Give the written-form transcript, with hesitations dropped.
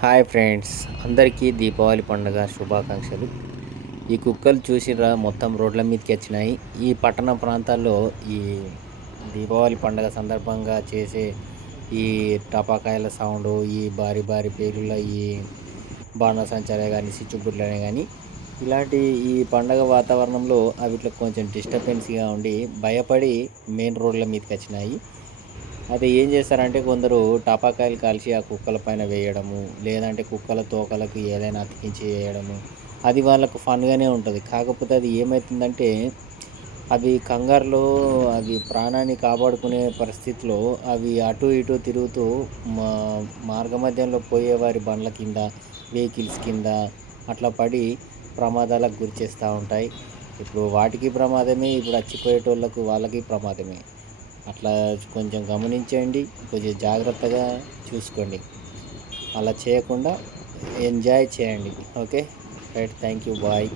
Hi friends, అందరికీ దీపావళి పండుగ శుభాకాంక్షలు. ఈ కుక్కలు చూసిరా మొత్తం రోడ్ల మీదకి వచ్చినాయి. ఈ పట్టణ ప్రాంతాల్లో ఈ దీపావళి పండుగ సందర్భంగా చేసే ఈ టపాకాయల సౌండ్, ఈ భారీ భారీ పేలుల ఈ బాణసంచాలే కానీ చిచ్చుబుడ్లనే కానీ ఇలాంటి ఈ పండగ వాతావరణంలో అవిట్లో కొంచెం డిస్టర్బెన్స్గా ఉండి భయపడి మెయిన్ రోడ్ల మీదకి వచ్చినాయి. అయితే ఏం చేస్తారంటే కొందరు టపాకాయలు కాల్చి ఆ కుక్కల పైన వేయడము, లేదంటే కుక్కల తోకలకు ఏదైనా అతికించి వేయడము. అది వాళ్ళకు ఫన్‌గానే ఉంటది. కాకపోతే అది ఏమైతుందంటే అవి కంగారులో అవి ప్రాణాన్ని కాపాడుకునే పరిస్థితిలో అవి అటు ఇటు తిరుగుతూ మా మార్గమధ్యంలో పోయేవారి బండ్ల కింద, వెహికల్స్ కింద అట్లా పడి ప్రమాదాలకు గురి చేస్తూ ఉంటాయి. ఇప్పుడు వాటికి ప్రమాదమే, ఇప్పుడు అచ్చిపోయేటోళ్ళకు వాళ్ళకి ప్రమాదమే. అట్లా కొంచెం గమనించండి, కొంచెం జాగ్రత్తగా చూసుకోండి. అలా చేయకుండా ఎంజాయ్ చేయండి. Okay right, thank you, bye.